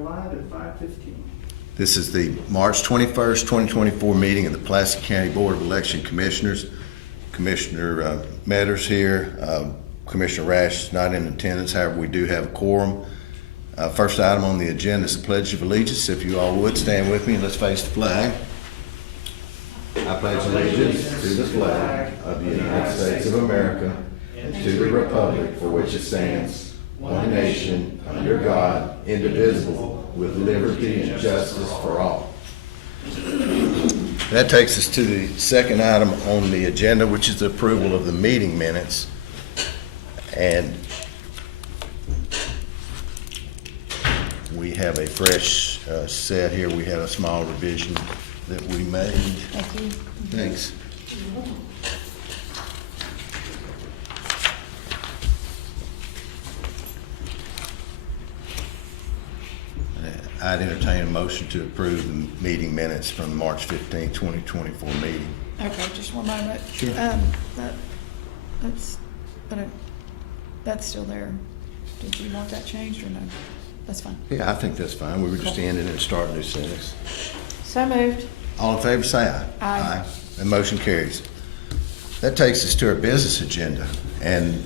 live at 5:15. This is the March 21st, 2024 meeting of the Pulaski County Board of Election Commissioners. Commissioner Metters here. Commissioner Rash is not in attendance. However, we do have a quorum. First item on the agenda is the Pledge of Allegiance. If you all would stand with me and let's face the flag. I pledge allegiance to the flag of the United States of America and to the republic for which it stands, one nation, under God, indivisible, with liberty and justice for all. That takes us to the second item on the agenda, which is the approval of the meeting minutes. And we have a fresh set here. We had a small revision that we made. Thank you. Thanks. I'd entertain a motion to approve the meeting minutes from the March 15, 2024 meeting. Okay, just one moment. Sure. That's still there. Did you want that changed or no? That's fine. Yeah, I think that's fine. We were just ending and starting a new sentence. So moved. All in favor, say aye. Aye. The motion carries. That takes us to our business agenda, and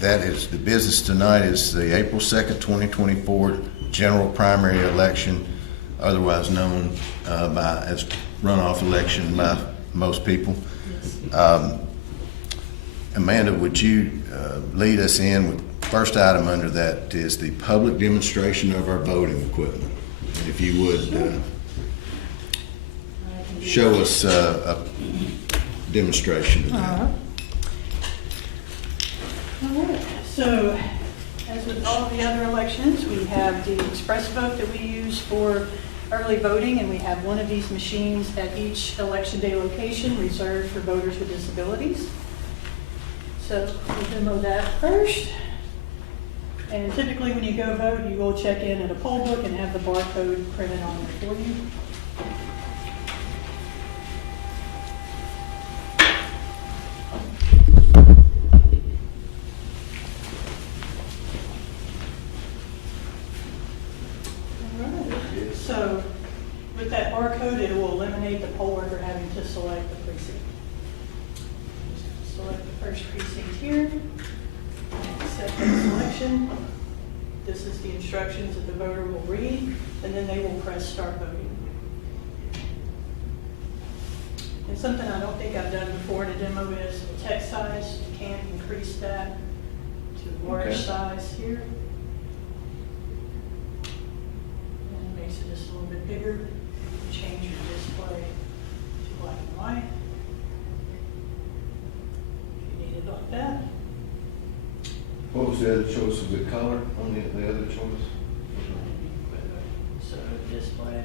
that is, the business tonight is the April 2nd, 2024 general primary election, otherwise known as runoff election by most people. Amanda, would you lead us in with first item under that is the public demonstration of our voting equipment. And if you would show us a demonstration of that. All right, so as with all of the other elections, we have the express vote that we use for early voting, and we have one of these machines at each election day location reserved for voters with disabilities. So we'll demo that first. And typically when you go vote, you will check in at a poll book and have the barcode printed on there for you. So with that barcode, it will eliminate the poll worker having to select the precinct. Just select the first precinct here, set that selection. This is the instructions that the voter will read, and then they will press start voting. And something I don't think I've done before in a demo is the text size. You can increase that to large size here. Makes it just a little bit bigger. You can change your display to black and white if you need it like that. What was the other choice? Was it color on the other choice? So display,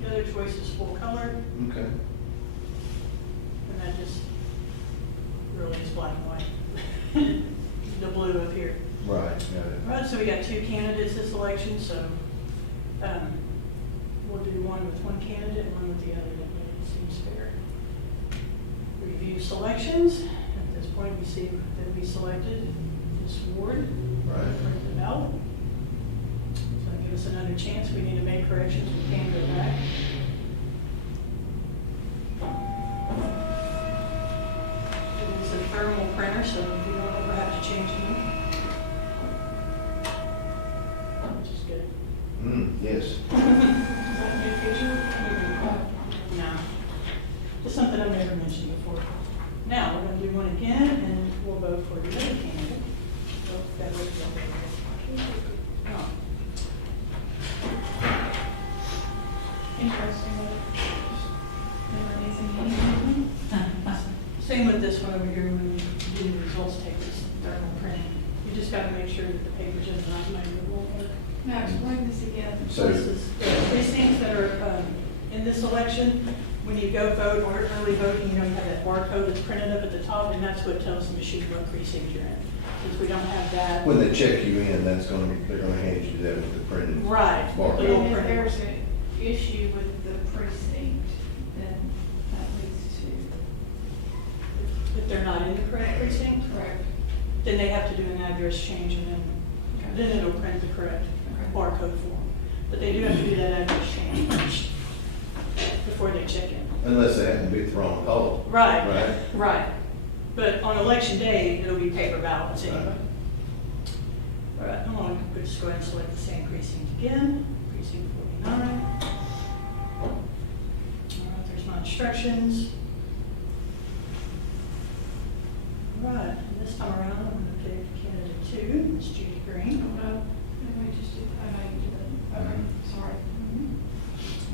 the other choice is full color, Okay. and that just really is black and white. The blue up here. Right, got it. Right, so we got two candidates this election, so we'll do one with one candidate and one with the other. That seems fair. Review selections. At this point, we see that we selected this ward. Right. Print the ballot. So that gives us another chance. We need to make corrections. We can go back. It is a thermal printer, so we don't ever have to change them. Which is good. Yes. Is that a new feature? No. Just something I've never mentioned before. Now, we're going to do one again, and we'll vote for the other candidate. Oh, that looks like oh. Interesting. Same with this one over here when you do the results tables, thermal printing. You just got to make sure that the paper's in the right way. It won't work. Now, explain this again. So, This is the precincts that are in this election. When you go vote or early voting, you know, you have that barcode that's printed up at the top, and that's what tells the machine what precinct you're in. Since we don't have that. when they check you in, they're gonna hand you that with the printed. Right. barcode. Little And if printed. there's an issue with the precinct, then that leads to. If they're not in the correct precinct, Correct. then they have to do an address change, and then it'll print the correct. Okay. barcode form. But they do have to do that address change first before they check in. Unless they happen to be the wrong poll. Right, Right. right. But on election day, it'll be paper ballots anyway. All right, I'm gonna just go ahead and select the same precinct again, precinct 49. All right, there's my instructions. All right, and this time around, I'm gonna pick candidate 2, Ms. Judy Green. Maybe we just do, I know you did it. Okay, sorry.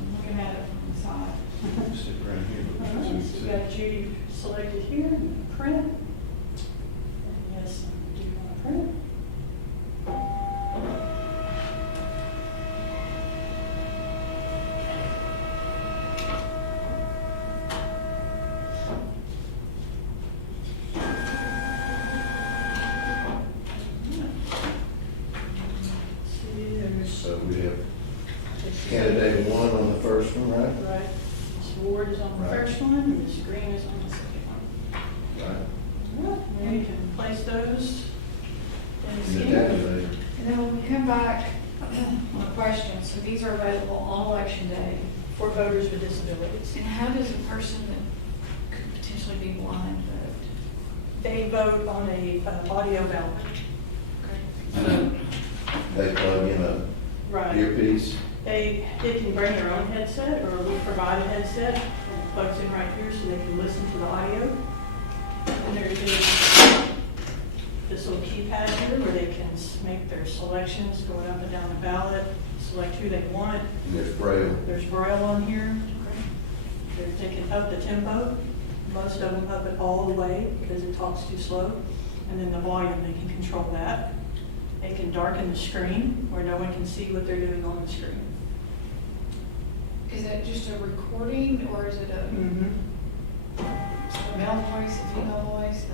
I'm looking at it from the side. Stick around here. All right, so we've got Judy selected here, and print. And yes, I do want to print. See, there's So we have candidate 1 on the first one, right? right. Ms. Ward is on the Right. first one, and Ms. Green is on the second one. Right. All right, and then you can place those in the In the scanner. tabulator. And then when we come back on the questions, so these are available on election day. For voters with disabilities. And how does a person that could potentially be blind vote? They vote on a audio ballot. So, They plug in a right. earpiece. They can bring their own headset, or we provide a headset, and it plugs in right here so they can listen to the audio. And there is this little keypad here where they can make their selections going up and down the ballot, select who they want. And there's braille. There's braille on here. They can up the tempo. Most of them up it all the way because it talks too slow. And then the volume, they can control that. They can darken the screen where no one can see what they're doing on the screen. Is it just a recording or is it a male voice, a female voice?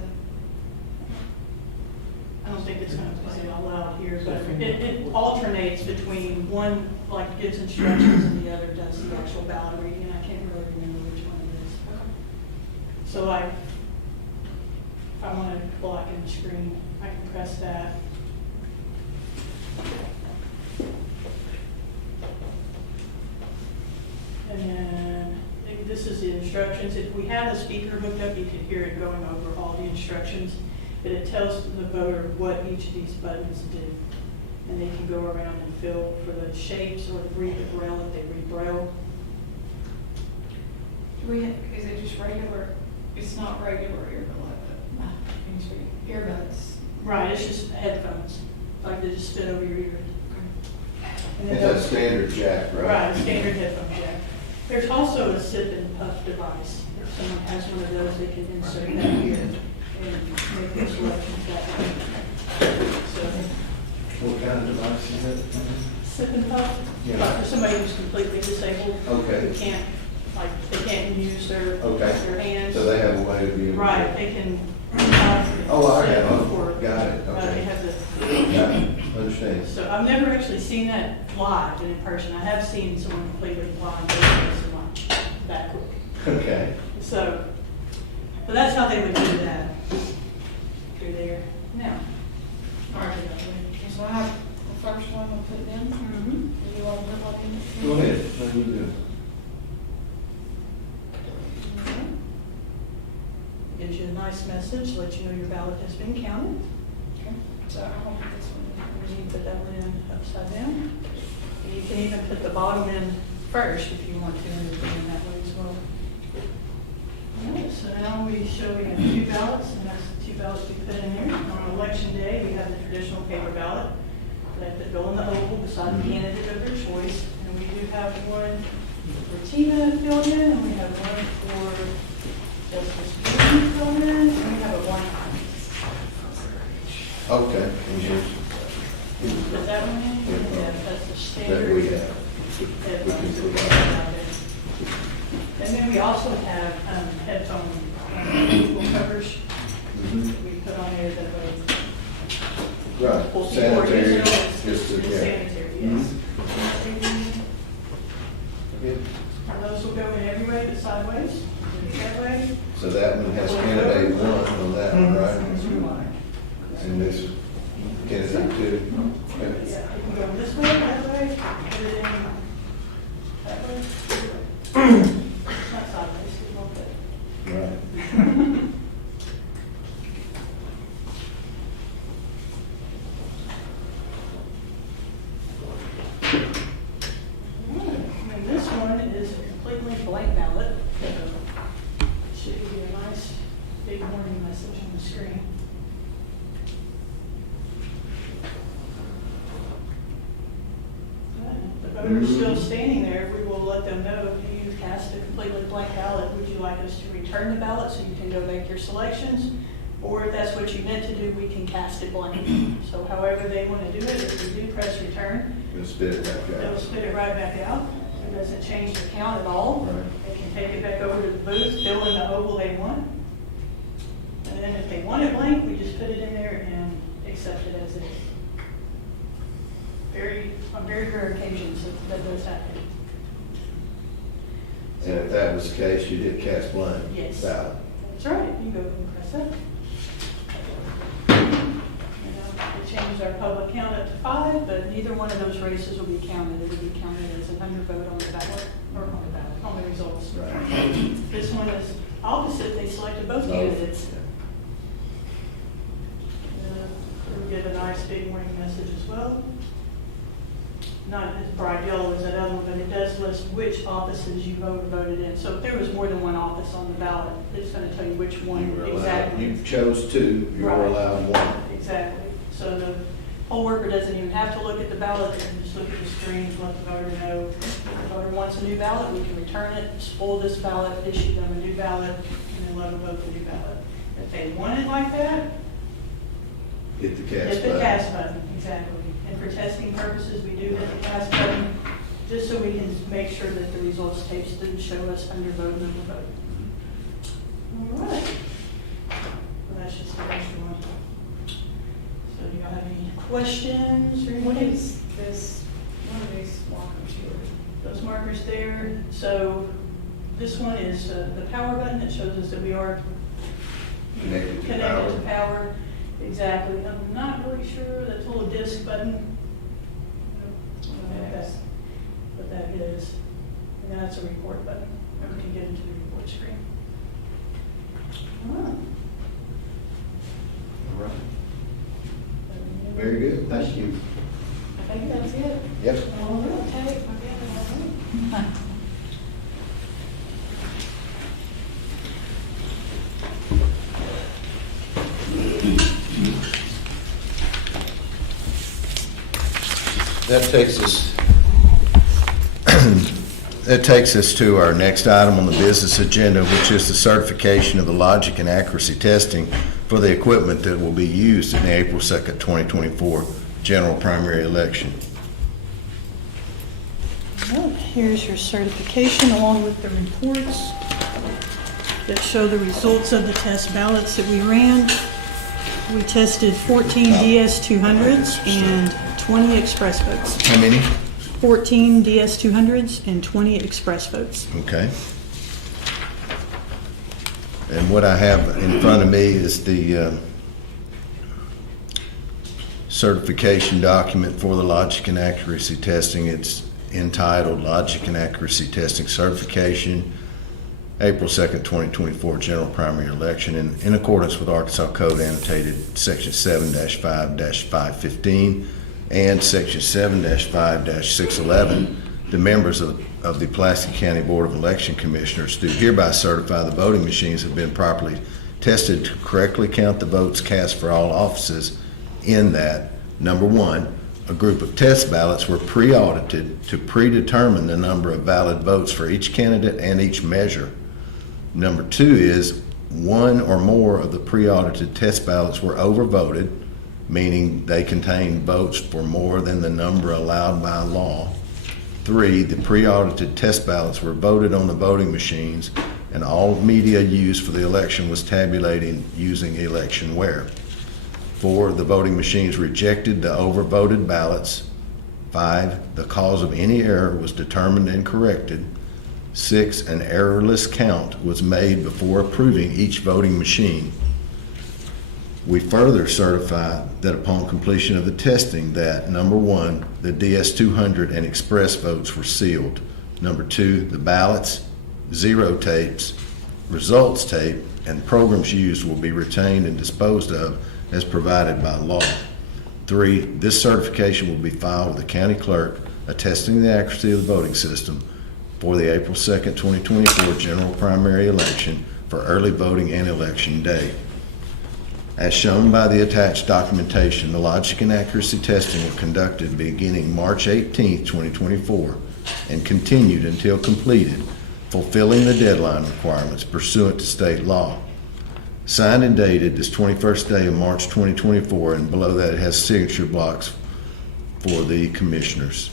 I don't think it's gonna play it out loud here, but it alternates between one, like gives instructions, and the other does the actual ballot reading. I can't really remember which one it is. So like, if I wanted to blacken the screen, I can press that. And then, this is the instructions. If we had a speaker hooked up, you could hear it going over all the instructions. But it tells the voter what each of these buttons do. And they can go around and fill for the shapes or read the braille if they read braille. Is it just regular, it's not regular earbuds? Right, it's just headphones, like they just fit over your ear. And then It's a those- standard jack, right? Right, a standard headphone jack. There's also a sip and puff device. If someone has one of those, they can insert that here and make their selections that way. So, What kind of device is it? sip and puff, Yeah. like for somebody who's completely disabled. Okay. Who can't, like, they can't use their hands. So they have a way to be able to. Right, they can. Oh, I have, Or- got it, Right, okay. they have the. Got it. Understand. So I've never actually seen that live and in person. I have seen someone completely blind do this in my that quick. Okay. So, but that's how they would do that. Through there. Now. So I have the first one we'll put in. Mm-hmm. You want to put one in? Go ahead. Let me do Gives you a nice message, lets you know your ballot has been counted. Okay. So I will put this one And you put that one in upside down. And you can even put the bottom in first if you want to, and do it that way as well. Alright, so now we show we have 2 ballots, and that's the 2 ballots we put in there. On election day, we have the traditional paper ballot that go in the oval beside the candidate of their choice. And we do have one for Tina filled in, and we have one for Justice Green filled in, and we have a one. Okay. And here's Put that one in, yeah, that's the standard. that we have. Headphones. We can provide. And then we also have headphone removable covers Mhm. that we put on there that way. Right. Well, people are Sanitary. using it, it's Just to, yeah. sanitary, yes. Good. And those will go in every way but sideways, that way. So that one has candidate 1 on that one, right? And this candidate 2. Okay. Yeah, you can go this way, that put it in that way. It's not sideways, it won't fit. Right. And this one is a completely blank ballot. Should give you a nice big warning message on the screen. The voter's still standing there, we will let them know, if you cast a completely blank ballot, would you like us to return the ballot so you can go make your selections? Or if that's what you meant to do, we can cast it blank. So however they want to do it, if we do press return, We'll spit it back it'll out. spit it right back out. It doesn't change the count at all. Right. They can take it back over to the booth, fill in the oval they want. And then if they want it blank, we just put it in there and accept it as is. On very rare occasions, that does happen. And if that was the case, you did cast blank Yes. ballot. That's right, you go ahead and press it. We changed our public count up to 5, but neither one of those races will be counted. It will be counted as an undervote on the ballot, or on the results. Right. This one is opposite, they selected both Both. candidates. We'll give a nice big warning message as well. Not as bright yellow as that other one, but it does list which offices you voted in. So if there was more than one office on the ballot, it's going to tell you which You one were allowed, exactly. you chose 2, you were Right. allowed 1. Exactly. So the poll worker doesn't even have to look at the ballot, they can just look at the screen and let the voter know. If the voter wants a new ballot, we can return it, spoil this ballot, issue them a new ballot, and then let them vote the new ballot. If they want it like that, Hit the cast hit the button. cast button, exactly. And for testing purposes, we do hit the cast button, just so we can make sure that the results tapes didn't show us undervoted in the vote. All right. Well, that's just the extra one. So do y'all have any questions or What anything? is this, one of these markers here? Those markers there, so this one is the power button that shows us that we are Connected to connected to power. power. Exactly. I'm not really sure, that little disc button. I don't know what that is. And then that's a report button. And we can get into the report screen. All right. All right. Very good, thank you. I think that's it. Yep. All right, okay, all right. That takes us to our next item on the business agenda, which is the certification of the logic and accuracy testing for the equipment that will be used in the April 2nd, 2024 general primary election. Well, here's your certification along with the reports that show the results of the test ballots that we ran. We tested 14 DS200s and 20 express votes. How many? 14 DS200s and 20 express votes. Okay. And what I have in front of me is the certification document for the logic and accuracy testing. It's entitled Logic and Accuracy Testing Certification, April 2nd, 2024 General Primary Election, in accordance with Arkansas Code annotated Section 7-5-515 and Section 7-5-611. The members of the Pulaski County Board of Election Commissioners do hereby certify the voting machines have been properly tested to correctly count the votes cast for all offices in that, number one, a group of test ballots were pre-audited to predetermine the number of valid votes for each candidate and each measure. Number two is one or more of the pre-audited test ballots were overvoted, meaning they contained votes for more than the number allowed by law. 3, the pre-audited test ballots were voted on the voting machines and all media used for the election was tabulated using electionware. 4, the voting machines rejected the overvoted ballots. 5, the cause of any error was determined and corrected. 6, an errorless count was made before approving each voting machine. We further certify that upon completion of the testing that, number one, the DS-200 and express votes were sealed. Number two, the ballots, zero tapes, results tape, and programs used will be retained and disposed of as provided by law. Three, this certification will be filed with the county clerk attesting the accuracy of the voting system for the April 2nd, 2024 general primary election for early voting and election day. As shown by the attached documentation, the logic and accuracy testing were conducted beginning March 18th, 2024, and continued until completed, fulfilling the deadline requirements pursuant to state law. Signed and dated this 21st day of March 2024, and below that it has signature blocks for the commissioners.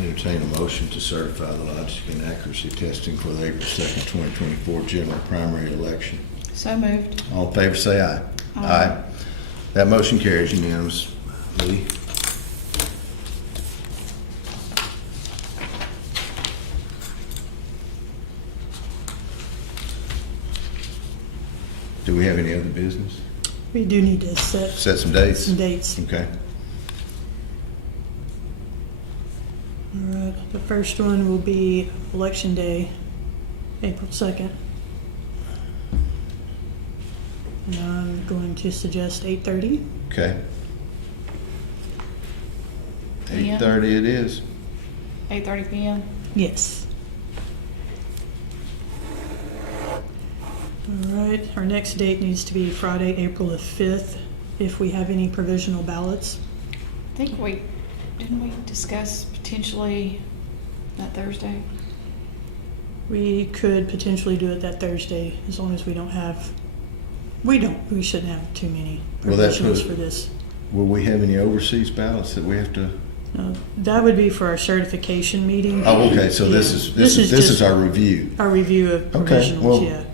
Entertain a motion to certify the logic and accuracy testing for the April 2nd, 2024 general primary election. So moved. All in favor say aye. Aye. That motion carries unanimously. Do we have any other business? We do need to set Set some dates? some dates. Okay. All right, the first one will be Election Day, April 2nd. And I'm going to suggest 8:30. Okay. Yeah. 8:30 it is. 8:30 p.m. Yes. All right, our next date needs to be Friday, April the 5th, if we have any provisional ballots. I think didn't we discuss potentially that Thursday? We could potentially do it that Thursday, as long as we don't have, we shouldn't have too many Well, that's provisionals what- for this. Will we have any overseas ballots that we have to? No, that would be for our certification meeting. Oh, okay, so Yeah. this is just our review. Our review of Okay, provisionals, well- yeah.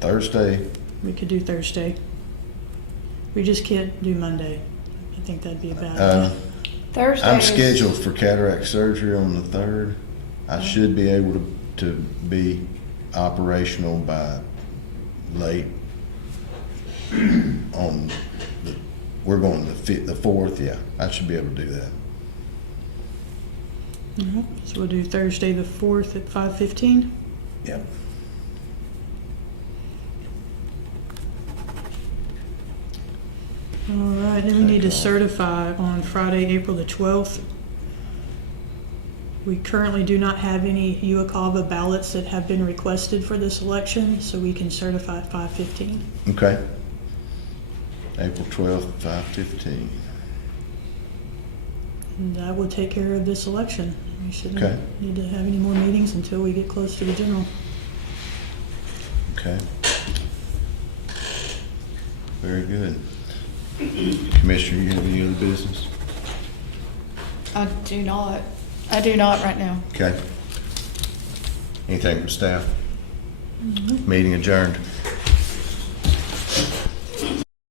Thursday, We could do Thursday. We just can't do Monday. I think that'd be a bad. Thursday. I'm is- scheduled for cataract surgery on the 3rd. I should be able to be operational by late on the, we're going the 4th, yeah, I should be able to do that. All right, so we'll do Thursday, the 4th at 5:15. Yep. All right, then we need to certify on Friday, April the 12th. We currently do not have any UOCAVA ballots that have been requested for this election, so we can certify at 5:15. Okay. April 12th, 5:15. And that will take care of this election. We Okay. shouldn't need to have any more meetings until we get close to the general. Okay. Very good. Commissioner, you have any other business? I do not. I do not right now. Okay. Anything from staff? Meeting adjourned.